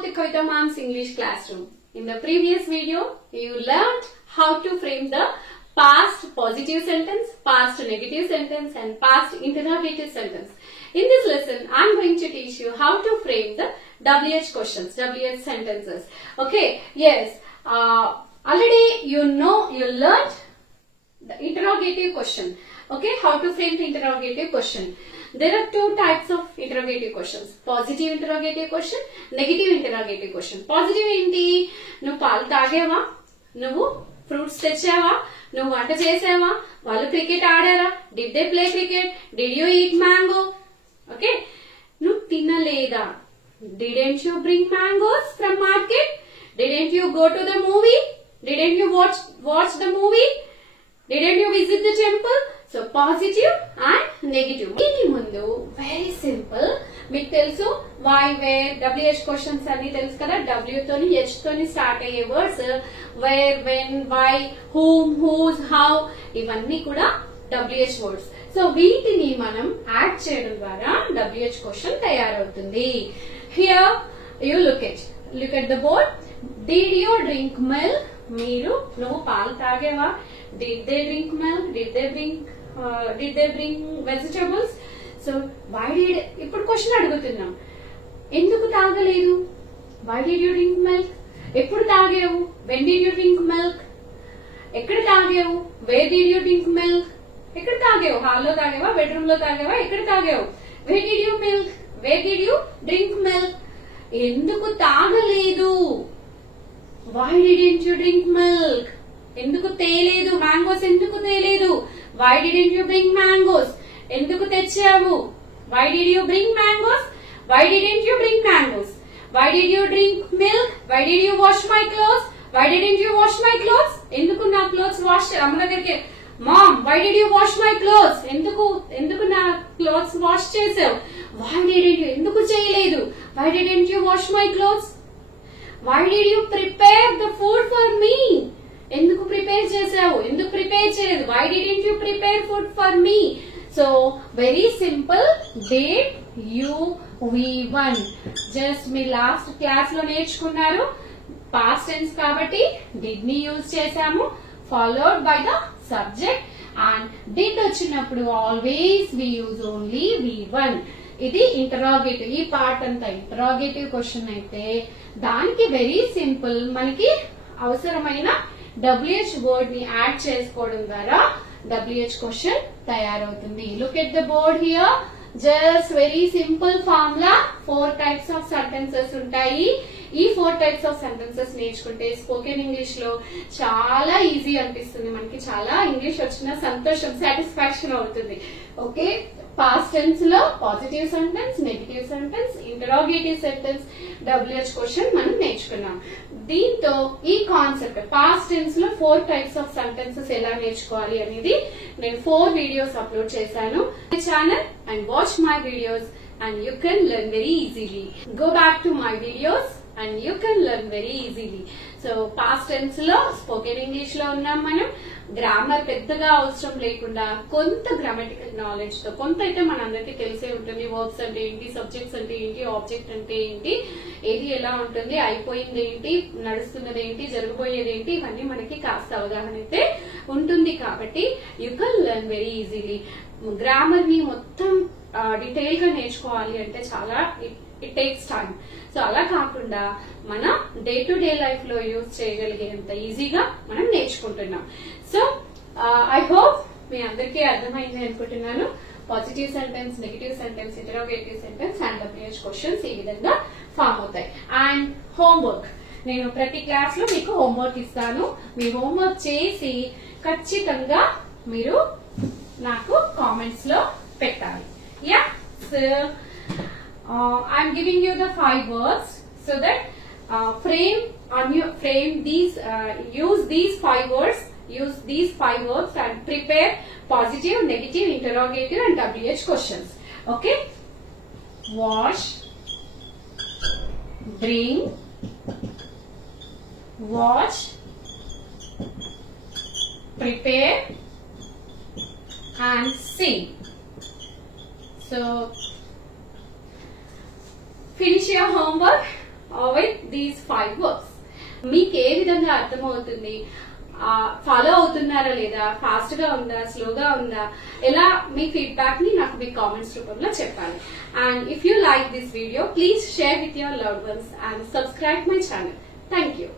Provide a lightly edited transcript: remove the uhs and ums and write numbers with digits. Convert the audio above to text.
of the Kavita Ma'am's English classroom. In the previous video, you learned how to frame the past positive sentence, past negative sentence and past interrogative sentence. In this lesson, I am going to teach you how to frame the WH questions, WH sentences. Okay, yes, already you learned the interrogative question. Okay, how to frame the interrogative question. There are two types of interrogative questions. Positive interrogative question, negative interrogative question. Positive ఏంటి? నువ్వు పాలు తాగావా? నువ్వు fruits తెచ్చావా? నువ్వు వంట చేసావా? వాళ్ళు cricket ఆడారా? Did they play cricket? Did you eat mango? Okay. నువ్వు తినలేదా? Didn't you bring mangoes from market? Didn't you go to the movie? Didn't you watch the movie? Didn't you visit the temple? So positive and negative. దీని ముందు very simple. మీకు తెలుసు why, where, WH questions అన్ని తెలుసు కదా. W తోని H తోని start అయ్యే words where, when, why, whom, whose, how ఇవన్నీ కూడా WH వర్డ్స్. సో వీటిని మనం యాడ్ చేయడం ద్వారా WH క్వశ్చన్ తయారవుతుంది. Here you look at the board. Did you drink milk? నువ్వు పాలు తాగేవా? Did they drink milk? Did they bring vegetables? So why did ఇప్పుడు క్వశ్చన్ అడుగుతున్నాం. ఎందుకు తాగలేదు? Why did you drink milk? ఎప్పుడు తాగావు? When did you drink milk? ఎక్కడ తాగావు? Where did you drink milk? ఎక్కడ తాగావు? హాల్లో తాగావా? బెడ్రూమ్ లో తాగావా? ఎక్కడ తాగావు? Where did you milk? Where did you drink milk? ఎందుకు తాగలేదు? Why didn't you drink milk? ఎందుకు తేలేదు? మ్యాంగోస్ ఎందుకు తేలేదు? Why didn't you bring mangoes? ఎందుకు తెచ్చావు? Why did you bring mangoes? Why didn't you bring mangoes? Why did you drink milk? Why did you wash my clothes? Why didn't you wash my clothes? ఎందుకు నా clothes wash అమ్మ దగ్గరికి mom why did you wash my clothes? ఎందుకు నా clothes wash చేసావు? Why didn't you? ఎందుకు చేయలేదు? Why didn't you wash my clothes? Why did you prepare the food for me? ఎందుకు ప్రిపేర్ చేసావు? ఎందుకు ప్రిపేర్ చేయలేదు? Why didn't you prepare food for me? So very simple. Did, you, we, one. Just me last class లో నేర్చుకున్నారు. Past tense కాబట్టి did ని use చేసాము. Followed by the subject and did వచ్చినప్పుడు always we use only V1. ఇది interrogative. ఈ part అంతా interrogative question అయితే దానికి వెరీ సింపుల్. మనకి అవసరమైన WH వర్డ్ ని యాడ్ చేసుకోవడం ద్వారా WH క్వశ్చన్ తయారవుతుంది. Look at the board here. Just very simple formula. 4 types of sentences ఉంటాయి. ఈ 4 టైప్స్ ఆఫ్ సెంటెన్సెస్ నేర్చుకుంటే స్పోకెన్ ఇంగ్లీష్ లో చాలా ఈజీ అనిపిస్తుంది. మనకి చాలా ఇంగ్లీష్ వచ్చిన సంతోషం, సాటిస్ఫాక్షన్ అవుతుంది. ఓకే, పాస్ట్ టెన్స్ లో positive sentence, negative sentence, interrogative sentence, WH question మనం నేర్చుకున్నాం. దీంతో ఈ కాన్సెప్ట్ పాస్ట్ టెన్స్ లో 4 టైప్స్ ఆఫ్ సెంటెన్సెస్ ఎలా నేర్చుకోవాలి అనేది నేను 4 వీడియోస్ అప్లోడ్ చేశాను. Channel and watch my videos and you can learn very easily. Go back to my videos and you can learn very easily. So past tense లో spoken English లో ఉన్నాం మనం. Grammar పెద్దగా అవసరం లేకుండా కొంత గ్రామటికల్ నాలెడ్జ్ తో, కొంత అయితే మనందరికీ తెలిసే ఉంటుంది. వర్బ్స్ అంటే ఏంటి, సబ్జెక్ట్స్ అంటే ఏంటి, ఆబ్జెక్ట్ అంటే ఏంటి, ఏది ఎలా ఉంటుంది, అయిపోయింది ఏంటి, నడుస్తున్నది ఏంటి, జరగబోయేది ఏంటి, ఇవన్నీ మనకి కాస్త అవగాహన అయితే ఉంటుంది. కాబట్టి you can learn very easily. Grammar ని మొత్తం డీటెయిల్ గా నేర్చుకోవాలి అంటే చాలా ఇట్ టేక్స్ టైం. సో అలా కాకుండా మన డే టు డే లైఫ్ లో యూజ్ చేయగలిగేంత ఈజీగా మనం నేర్చుకుంటున్నాం. సో ఐ హోప్ మీ అందరికీ అర్థమైంది అనుకుంటున్నాను. Positive sentence, negative sentence, interrogative sentence and WH questions ఈ విధంగా ఫామ్ అవుతాయి. అండ్ హోంవర్క్, నేను ప్రతి క్లాస్ లో మీకు హోంవర్క్ ఇస్తాను. మీ హోంవర్క్ చేసి ఖచ్చితంగా మీరు నాకు కామెంట్స్ లో పెట్టాలి. Yeah, so I'm giving you the 5 words so that use these 5 words, use these 5 words and prepare positive, negative, interrogative and WH questions. Okay, wash, bring, watch, prepare and sing. So finish your homework with these 5 works. మీకు ఏ విధంగా అర్థమవుతుంది, follow అవుతున్నారా లేదా, fast గా ఉందా, స్లోగా ఉందా, ఎలా మీ ఫీడ్బ్యాక్ ని నాకు మీ కామెంట్స్ రూపంలో చెప్పాలి. And if you like this video, please share with your loved ones and subscribe my channel. Thank you.